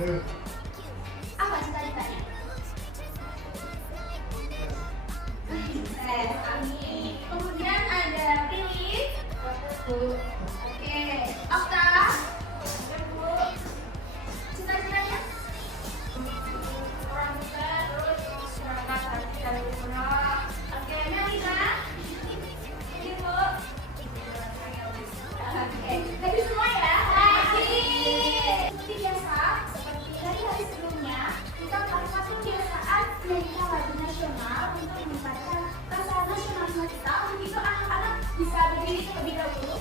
Apa cita-citanya? Amin. Kemudian ada pilih. Oke. Okta. Cita-citanya? Orang besar terus masyarakat harus cari umroh. Oke, Melisa. Ini Bu. Oke, tadi semua ya. Seperti biasa, seperti hari-hari sebelumnya, kita melakukan kebiasaan menyanyikan lagu nasional untuk meningkatkan rasa nasionalisme kita. Untuk itu anak-anak bisa berdiri terlebih dahulu.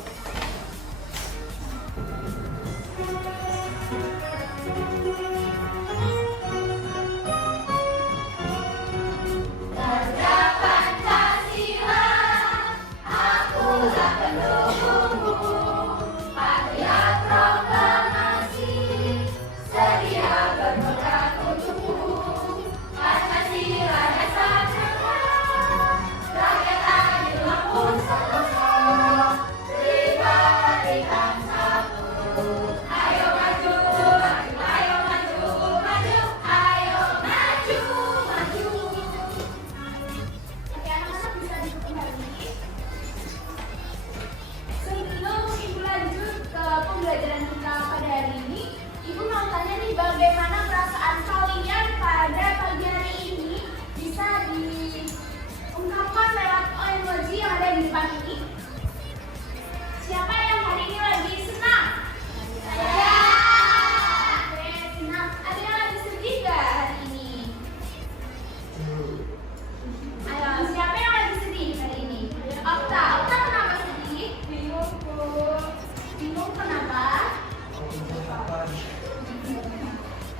Siapa yang hari ini lagi senang? Saya. Oke, senang. Ada yang lagi sedih nggak hari ini? Ayo, siapa yang lagi sedih hari ini? Okta. Okta kenapa sedih? Bingung, Bu. Bingung kenapa?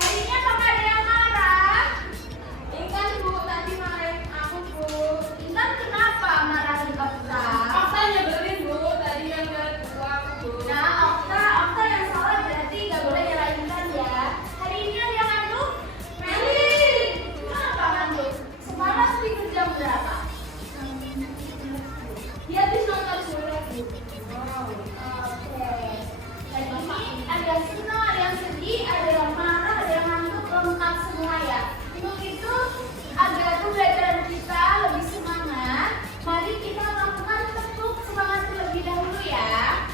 Hari ini apakah ada yang marah? Intan, Bu. Tadi marahin aku, Bu. Intan kenapa marahin Okta? Okta nyebelin, Bu. Tadi yang ngeliat aku, Bu. Nah, Okta yang salah berarti nggak boleh nyalahin Intan ya. Hari ini ada yang ngantuk? Meli. Kenapa ngantuk? Semalam tidur jam berapa? Dia habis nonton bola, Bu. Oke. Tadi ini ada yang senang, ada yang sedih, ada yang marah, ada yang ngantuk, lengkap semua ya. Untuk itu, agar pembelajaran kita lebih semangat, mari kita lakukan tepuk semangat terlebih dahulu ya.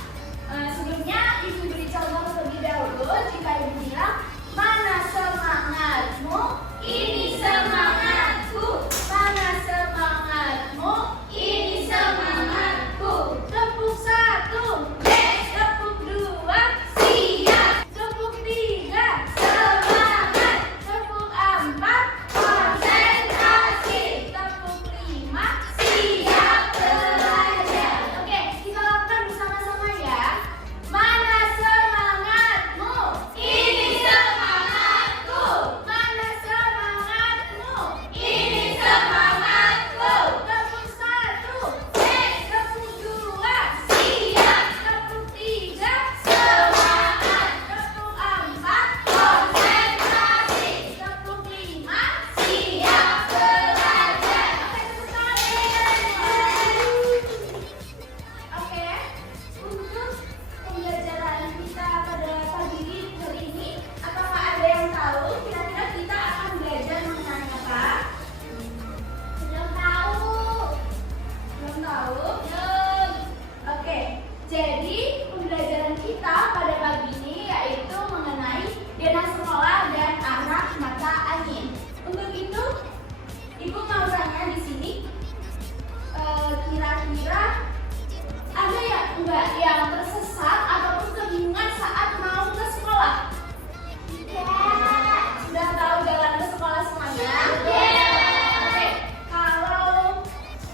Sebelumnya Ibu beri contoh terlebih dahulu. Jika Ibu bilang, mana semangatmu? Ini semangatku. Mana semangatmu? Ini semangatku. Tepuk 1, tepuk 2, siap. Tepuk 3, semangat. Tepuk 4, konsentrasi. Tepuk 5, siap belajar. Oke, kita lakukan bersama-sama ya. Mana semangatmu? Ini semangatku. Mana semangatmu? Ini semangatku. Tepuk 1, tepuk 2, siap. Tepuk 3, semangat. Tepuk 4, konsentrasi. Tepuk 5, siap belajar. Oke, tepuk tangan. Oke, untuk pembelajaran kita pada pagi ini, apakah ada yang tahu kira-kira kita akan belajar mengenai apa? Belum tahu. Belum tahu? Belum. Oke, jadi pembelajaran kita pada pagi ini yaitu mengenai zona sekolah dan arah mata angin. Untuk itu, Ibu mau tanya di sini, kira-kira ada ya enggak yang tersesat ataupun kebingungan saat mau ke sekolah? Sudah tahu jalan ke sekolah semuanya? Oke, kalau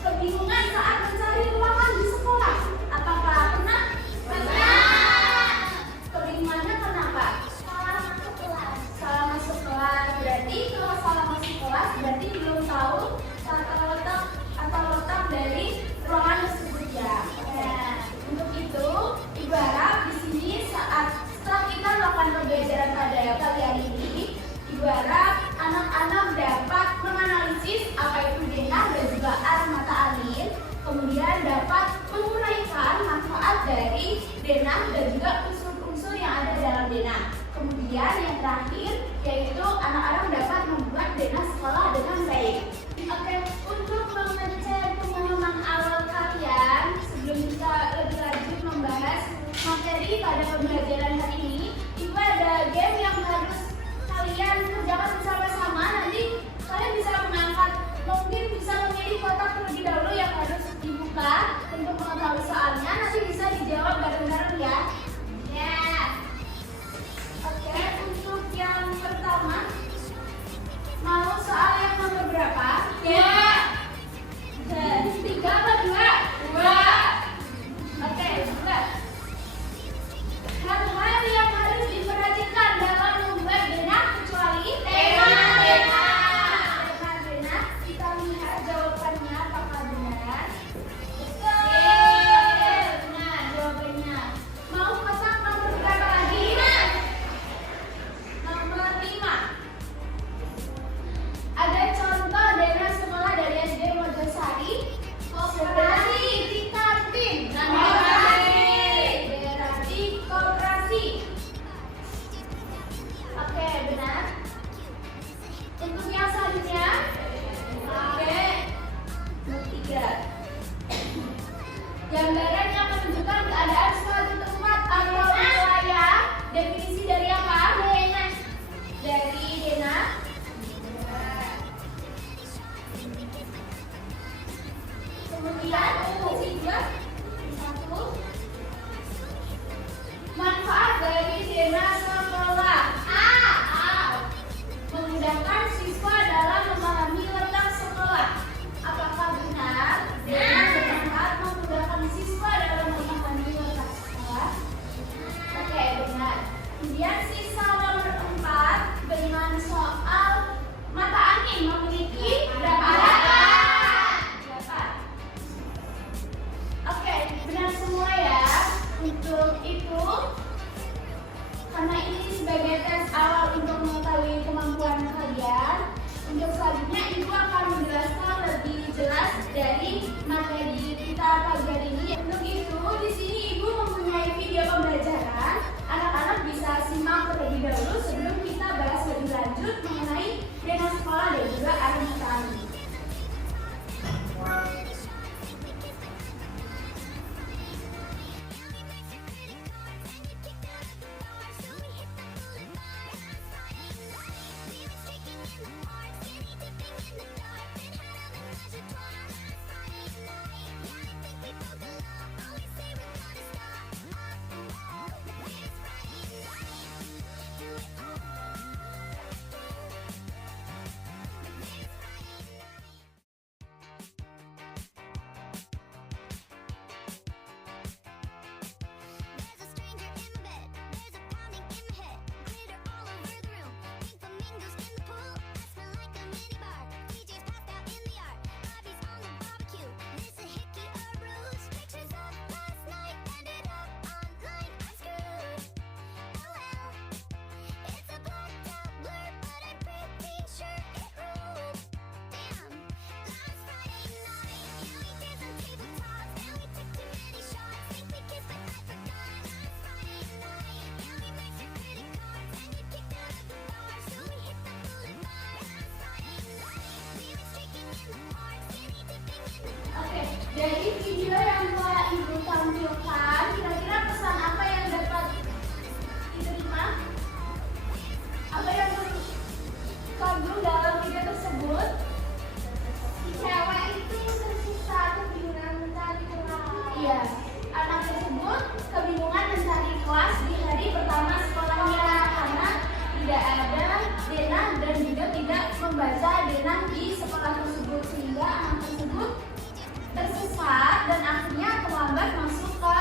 kebingungan saat mencari ruangan di sekolah, apakah pernah? Pernah. Kebingungannya kenapa? Salah masuk kelas. Salah masuk kelas. Berarti kalau salah masuk kelas berarti belum tahu tata letak atau letak dari ruangan tersebut ya. Nah, untuk itu lupa untuk mengetahui soalnya, nanti bisa dijawab bareng-bareng ya. Ya. Oke, untuk yang pertama, mau soal yang nomor berapa? Ya. Dan 3 atau 2? 2. Oke, coba. Hal-hal yang harus diperhatikan dalam membuat denah kecuali tema. Kita lihat jawabannya apakah benar. Betul. Benar jawabannya. Mau kotak nomor berapa lagi? Nomor 5. Ada contoh denah sekolah dari SD Mojosari. Koperasi di kantin. Berarti koperasi. Oke, benar. Untuk yang selanjutnya. Oke. Nomor 3. Gambaran yang menunjukkan keadaan suatu tempat atau wilayah. Definisi dari apa? Denah. Dari denah. Kemudian fungsi 2. 1. Manfaat dari denah sekolah. Memudahkan siswa dalam memahami letak sekolah. Apakah benar denah bermanfaat memudahkan siswa dalam memahami letak sekolah? Oke, benar. Kemudian sisa nomor 4 dengan soal mata angin memiliki berapa? 8. Oke, benar semua ya. Untuk itu, karena ini sebagai tes awal untuk mengetahui kemampuan kalian, untuk selanjutnya Ibu akan menjelaskan lebih jelas dari materi kita pagi hari ini. Untuk itu, di sini Ibu mempunyai video pembelajaran. Anak-anak bisa simak terlebih dahulu sebelum kita bahas lebih lanjut mengenai denah sekolah dan juga arah mata angin. Oke, dari video yang telah Ibu tampilkan, kira-kira pesan apa yang dapat diterima? Apa yang terkandung dalam video tersebut? Si cewek itu tersisa kebingungan mencari kelas. Iya, anak tersebut kebingungan mencari kelas di hari pertama sekolahnya karena tidak ada denah dan juga tidak membaca denah di sekolah tersebut, sehingga anak tersebut tersesat dan akhirnya terlambat masuk ke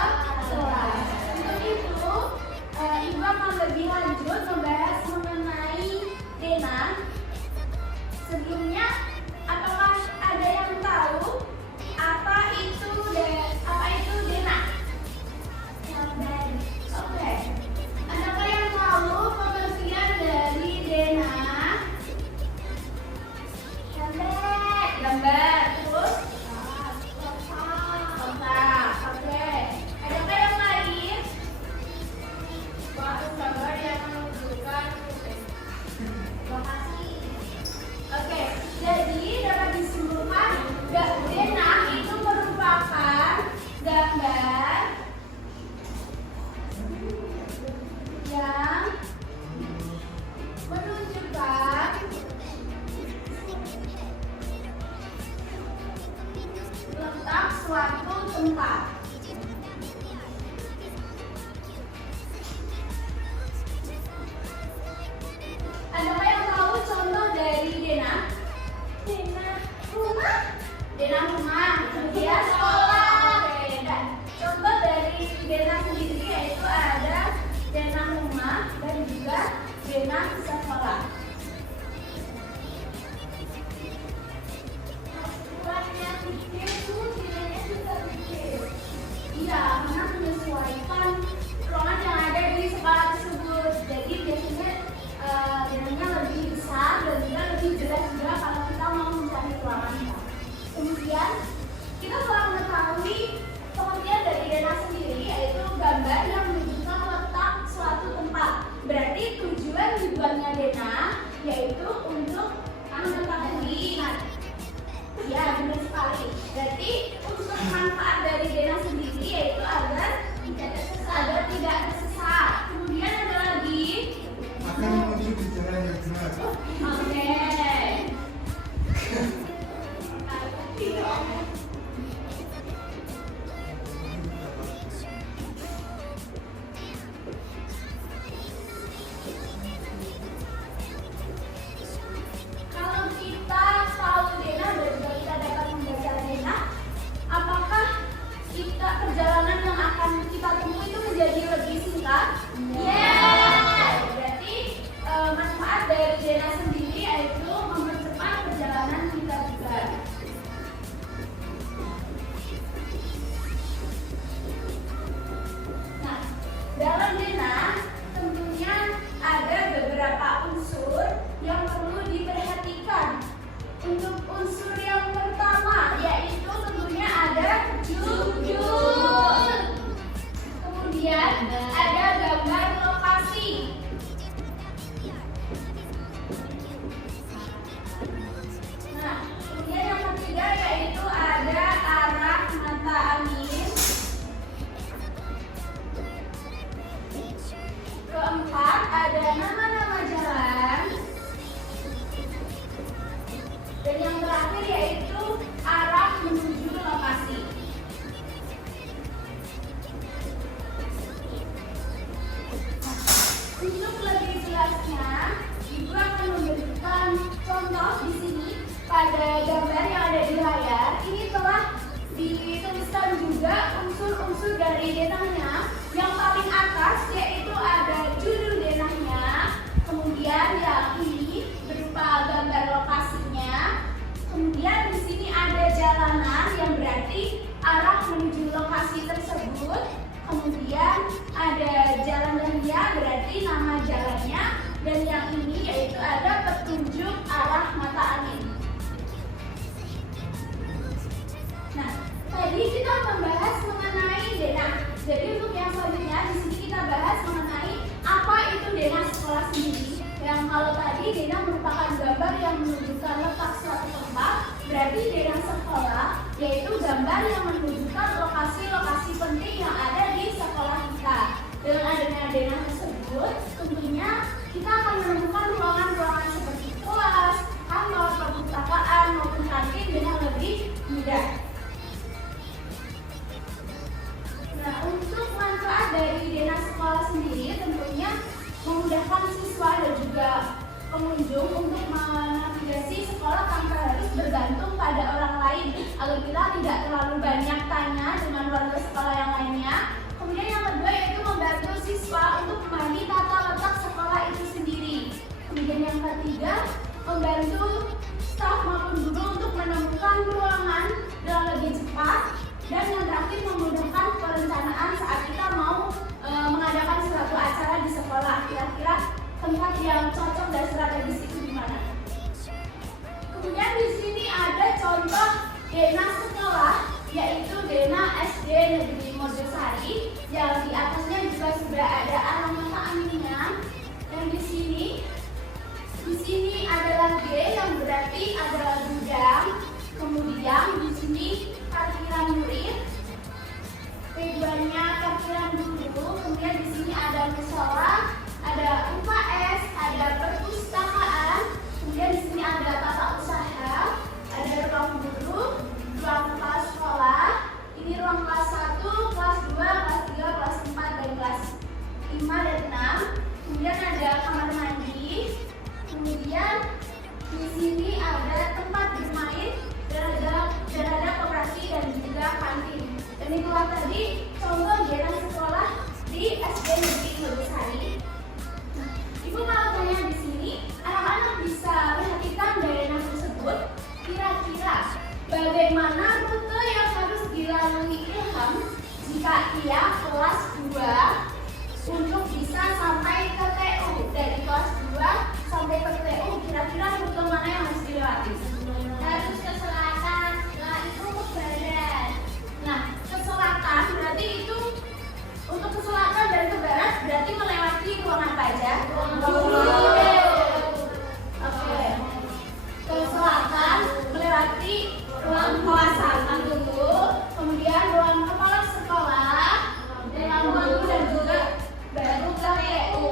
Dena sendiri yaitu ada Dena rumah dan juga Dena sekolah. Ukurannya kecil itu nilainya juga kecil. Iya, karena menyesuaikan ruangan yang ada di sekolah tersebut. Jadi biasanya Denanya lebih besar dan juga lebih jelas juga kalau kita mau mencari ruangannya. Kemudian kita telah mengetahui pengertian dari Dena sendiri yaitu gambar yang menunjukkan letak suatu tempat. Berarti tujuannya Dena yaitu untuk mengetahui. Ya, benar sekali. Berarti untuk manfaat dari Dena sendiri yaitu agar tidak tersesat. Kemudian ada lagi akan menuju ke jalan yang benar. Oke. Kalau kita tahu Dena dan juga kita dapat membaca Dena, apakah perjalanan yang akan kita tempuh itu menjadi lebih singkat? Berarti manfaat dari Dena sendiri yaitu mempercepat perjalanan kita juga. Nah, dalam Dena tentunya ada beberapa unsur yang perlu diperhatikan. Untuk unsur yang pertama yaitu tentunya ada judul. Kemudian ada gambar lokasi. Nah, kemudian yang ketiga yaitu ada arah mata angin. Keempat ada nama-nama jalan. Dan yang terakhir yaitu arah menuju lokasi. Untuk lebih jelasnya, Ibu akan memberikan contoh di sini pada gambar yang ada di layar. Ini telah dituliskan juga unsur-unsur dari denahnya. Yang paling atas yaitu ada judul denahnya. Kemudian yang ini berupa gambar lokasinya. Kemudian di sini ada jalanan yang berarti arah menuju lokasi tersebut. Kemudian ada jalan raya berarti nama jalannya. Dan yang ini yaitu ada petunjuk arah mata angin. Nah, tadi kita membahas mengenai Dena. Jadi untuk yang selanjutnya di sini kita bahas mengenai apa itu Dena sekolah sendiri. Yang kalau tadi Dena merupakan gambar yang menunjukkan letak suatu tempat, berarti Dena sekolah yaitu gambar yang menunjukkan lokasi-lokasi penting yang ada di sekolah kita. Dengan adanya Dena tersebut, tentunya kita akan menemukan ruangan-ruangan seperti kelas, kantor, perpustakaan maupun kantin dengan lebih mudah. Nah, untuk manfaat dari Dena sekolah sendiri tentunya memudahkan siswa dan juga pengunjung untuk menavigasi sekolah tanpa harus bergantung pada orang lain agar kita tidak terlalu banyak tanya dengan warga sekolah yang lainnya. Kemudian yang kedua yaitu membantu siswa untuk memahami tata letak sekolah itu sendiri. Kemudian yang ketiga membantu staf maupun guru untuk menemukan ruangan dengan lebih cepat. Dan yang terakhir memudahkan perencanaan saat kita mau mengadakan suatu acara di sekolah. Kira-kira tempat yang cocok dan strategis itu di mana? Kemudian di sini ada contoh Dena sekolah yaitu Dena SD Negeri Mojosari yang di atasnya juga sudah ada arah mata anginnya. Dan di sini adalah G yang berarti adalah gudang. Kemudian di sini parkiran murid. P2-nya kelas 2 untuk bisa sampai ke TU. Dari kelas 2 sampai ke TU kira-kira rute mana yang harus dilewati? Harus ke selatan, nah itu ke barat. Nah, ke selatan berarti itu untuk ke selatan dan ke barat berarti melewati ruang apa aja? Oke. Ke selatan melewati ruang kawasan dulu, kemudian ruang kepala sekolah, ruang guru dan juga baru ke TU.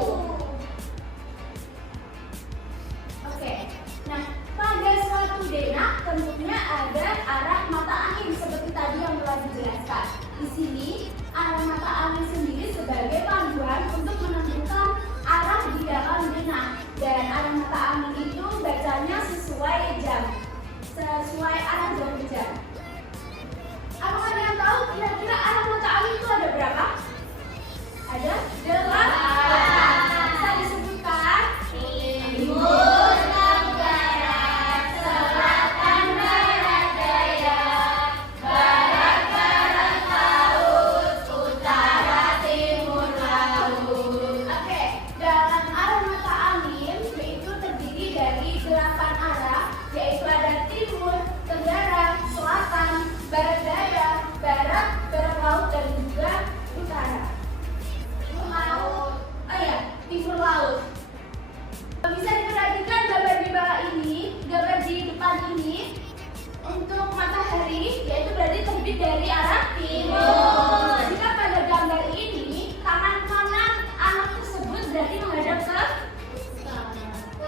Oke. Nah, pada suatu denah tentunya ada arah mata angin seperti tadi yang telah dijelaskan. Di sini arah mata angin sendiri sebagai panduan untuk menentukan arah di dalam denah, dan arah mata angin itu bacanya sesuai jam, sesuai arah jam. Apakah ada yang tahu kira-kira arah mata angin itu ada berapa? Ada 8. Bisa disebutkan? Timur, barat, selatan, barat, daya, barat, barat laut, utara, timur laut. Oke, dalam arah mata angin yaitu terdiri dari 8 arah, yaitu ada timur, tenggara, selatan, barat daya, barat laut dan juga utara. Timur laut. Bisa diperhatikan gambar di bawah ini, gambar di depan ini untuk matahari, yaitu berarti terbit dari arah timur. Jika pada gambar ini tangan kanan anak tersebut berarti menghadap ke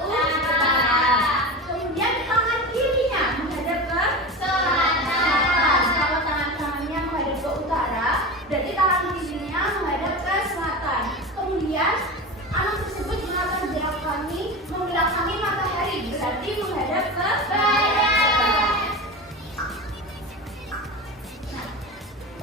utara. Kemudian tangan kirinya menghadap ke selatan. Kalau tangan kanannya menghadap ke utara, berarti tangan kirinya menghadap ke selatan. Kemudian anak tersebut membelakangi matahari, berarti menghadap ke barat. Nah,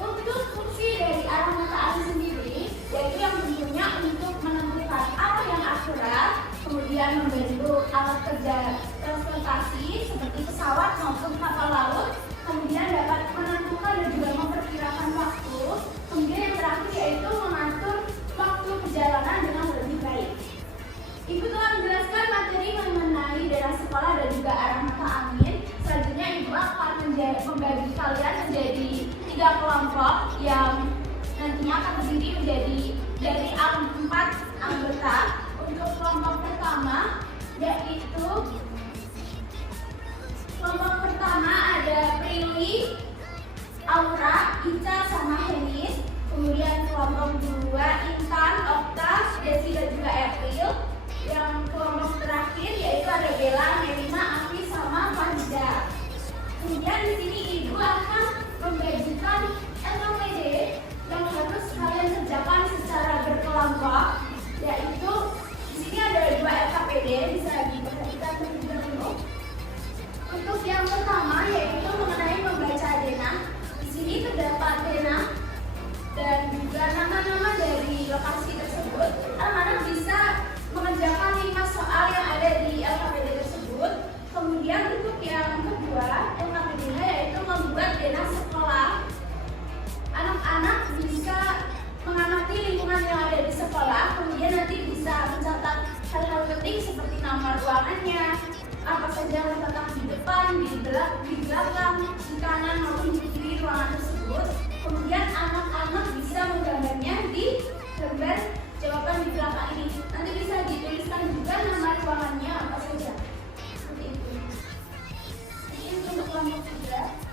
untuk fungsi dari arah mata angin sendiri, yaitu yang tentunya untuk menentukan arah yang akurat, kemudian membantu alat kerja transportasi seperti pesawat maupun kapal laut, kemudian dapat menentukan dan juga memperkirakan waktu, kemudian yang terakhir yaitu mengatur waktu perjalanan dengan lebih baik. Ibu telah menjelaskan materi mengenai daerah sekolah dan juga arah mata angin. Selanjutnya Ibu akan membagi kalian menjadi 3 kelompok yang nantinya akan terdiri menjadi dari 4 anggota. Untuk kelompok pertama yaitu kelompok pertama ada Prilly, Aura, Ica, sama Henis. Kemudian kelompok 2 Intan, Okta, Desi dan juga April. Yang kelompok terakhir yaitu ada Bella, Melina, Afi, sama Fahida. Kemudian di sini Ibu akan membagikan LKPD yang harus kalian kerjakan secara berkelompok, yaitu di sini ada 2 LKPD, bisa diperhatikan terlebih dahulu. Untuk yang pertama yaitu mengenai membaca denah. Di sini terdapat denah dan juga nama-nama dari lokasi tersebut. Anak-anak bisa mengerjakan 5 soal yang ada di LKPD tersebut. Kemudian untuk yang kedua LKPD-nya yaitu membuat denah sekolah. Anak-anak bisa mengamati lingkungan yang ada di sekolah, kemudian nanti bisa mencatat hal-hal penting seperti nama ruangannya, apa saja yang terletak di depan, di belakang, di kanan maupun di kiri ruangan tersebut. Kemudian anak-anak bisa menggambarnya di gambar jawaban di belakang ini. Nanti bisa dituliskan juga nama ruangannya apa saja. Seperti itu. Ini untuk kelompok 3.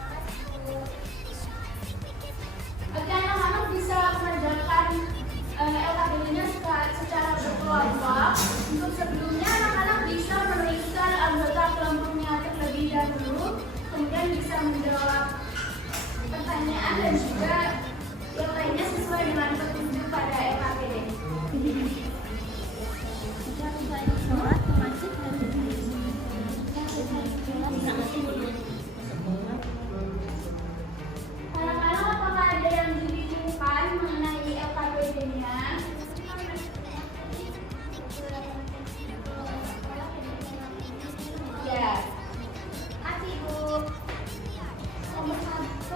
Oke, anak-anak bisa mengerjakan LKPD-nya secara berkelompok. Untuk sebelumnya anak-anak bisa menuliskan anggota kelompoknya terlebih dahulu, kemudian bisa menjawab pertanyaan dan juga yang lainnya sesuai dengan petunjuk pada LKPD. Anak-anak, apakah ada yang dibingungkan mengenai LKPD-nya? Ya, kasih Bu. Nomor 1.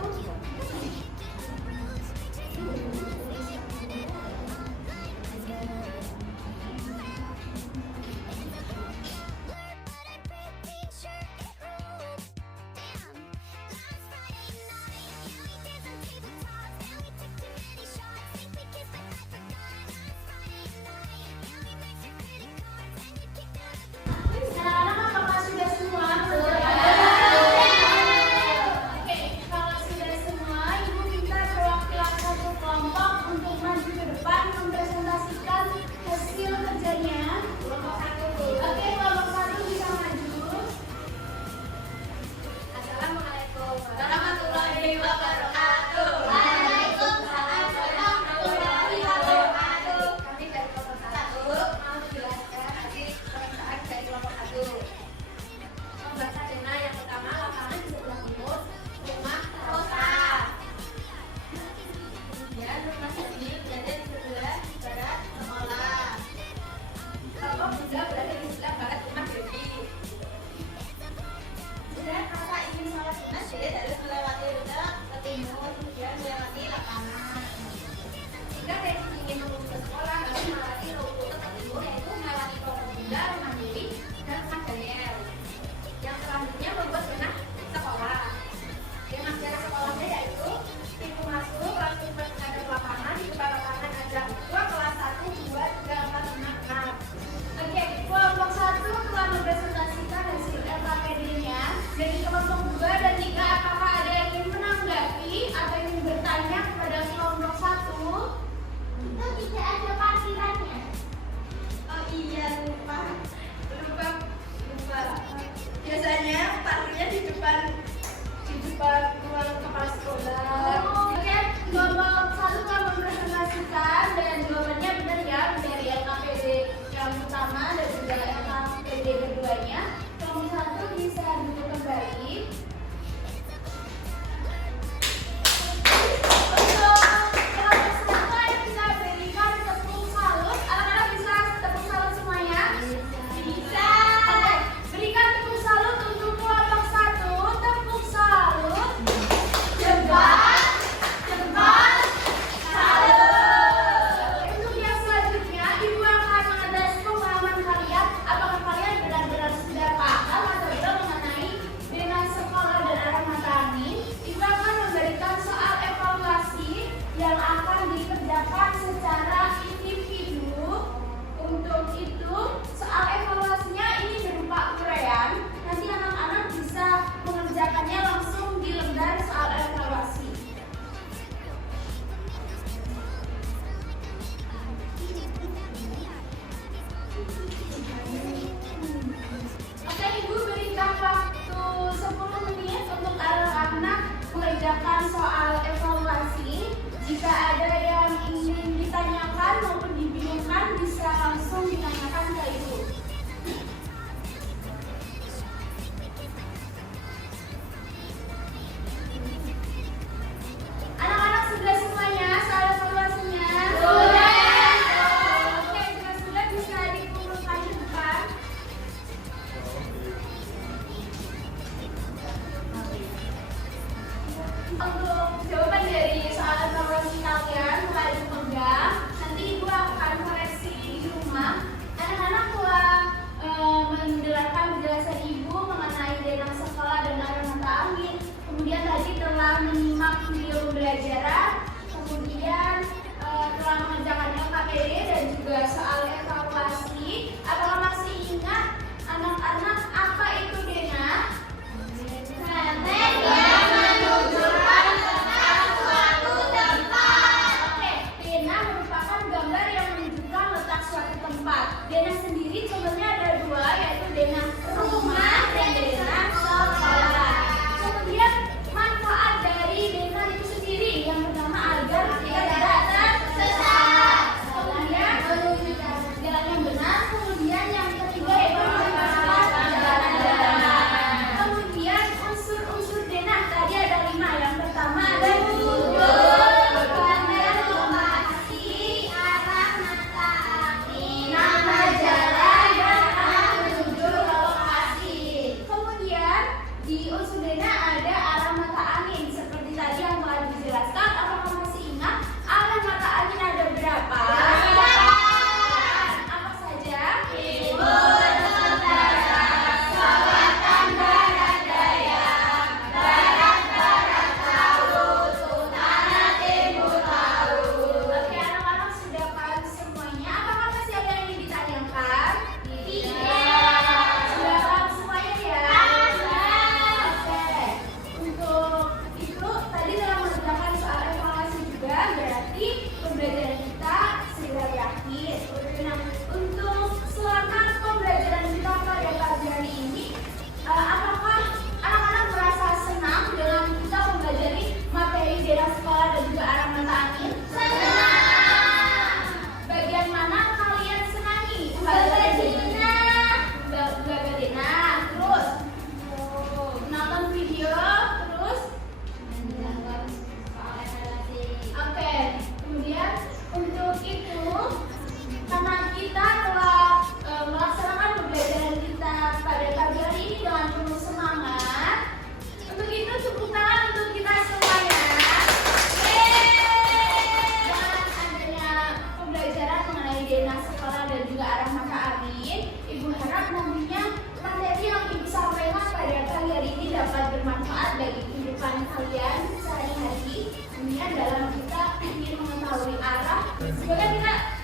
tidak.